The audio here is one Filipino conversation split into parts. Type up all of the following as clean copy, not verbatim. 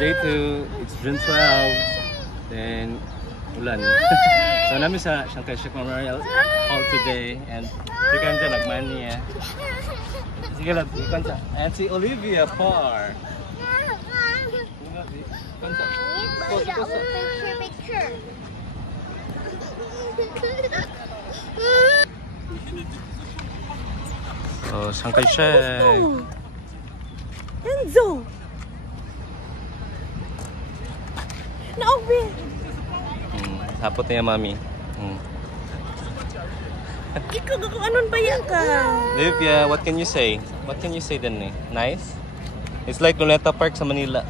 day 2. It's June 12. Then, ulan. So, namin sa Chiang Kai-shek Memorial Hall today. And si Kanja nagmani eh. Sige lang, si Kanja. And si Olivia Parr. Kanja. Picture. So, Chiang Kai-shek. Enzo! Naobi! Hapot niya, mami. Ikaw, kung anon ba yan ka? Olivia, what can you say? What can you say then eh? Nice? It's like Luneta Park sa Manila.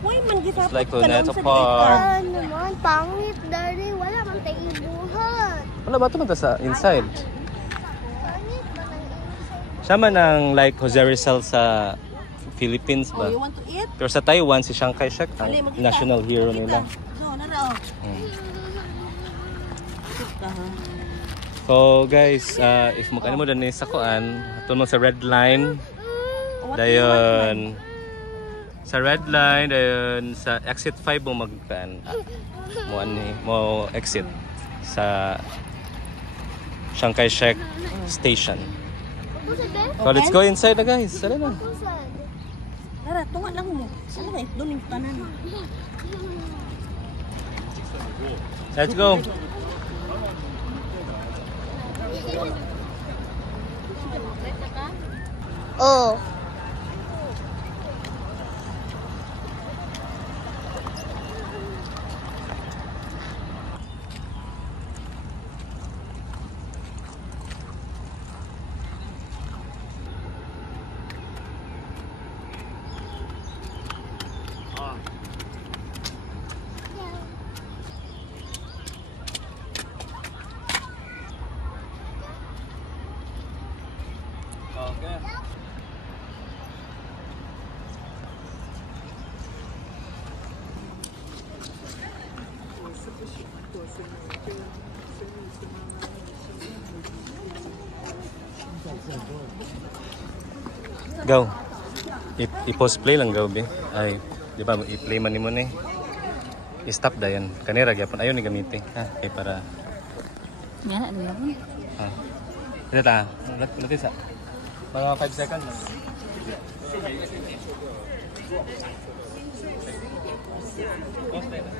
Why man gisapot It's like ka Luneta lang sa Park. dilitan? Naman, pangit, daddy. Wala man tayo ibuhat. Wala ba ito man sa inside? Pangit ba tayo inside? Siya man ang like Jose Rizal sa Philippines Oh, ba? you want to eat? Pero sa Taiwan, si Chiang Kai-shek ang Dali, magkita. national hero nila. So, nara, oh. Kita, ha? So guys, if magkano mo din sa kuan, ito mo sa red line. Dayon sa red line, dayon sa exit 5 mo magkaan. Mo exit sa Chiang Kai-shek station. So let's go inside na guys. Sala na. Nara, tunga lang mo. Ano ba? Doon yung kanan. Let's go. Oh. Okay. Go. I-post play lang gaw be. Ay, di ba i-play man nimo ni. I-stop dayon. Kanira gyapon ayo ni gamiti, ha? Kay para Yan, ano yun? ha. Ito ta. Ulit sa. Mga 5 seconds lang. Post play na.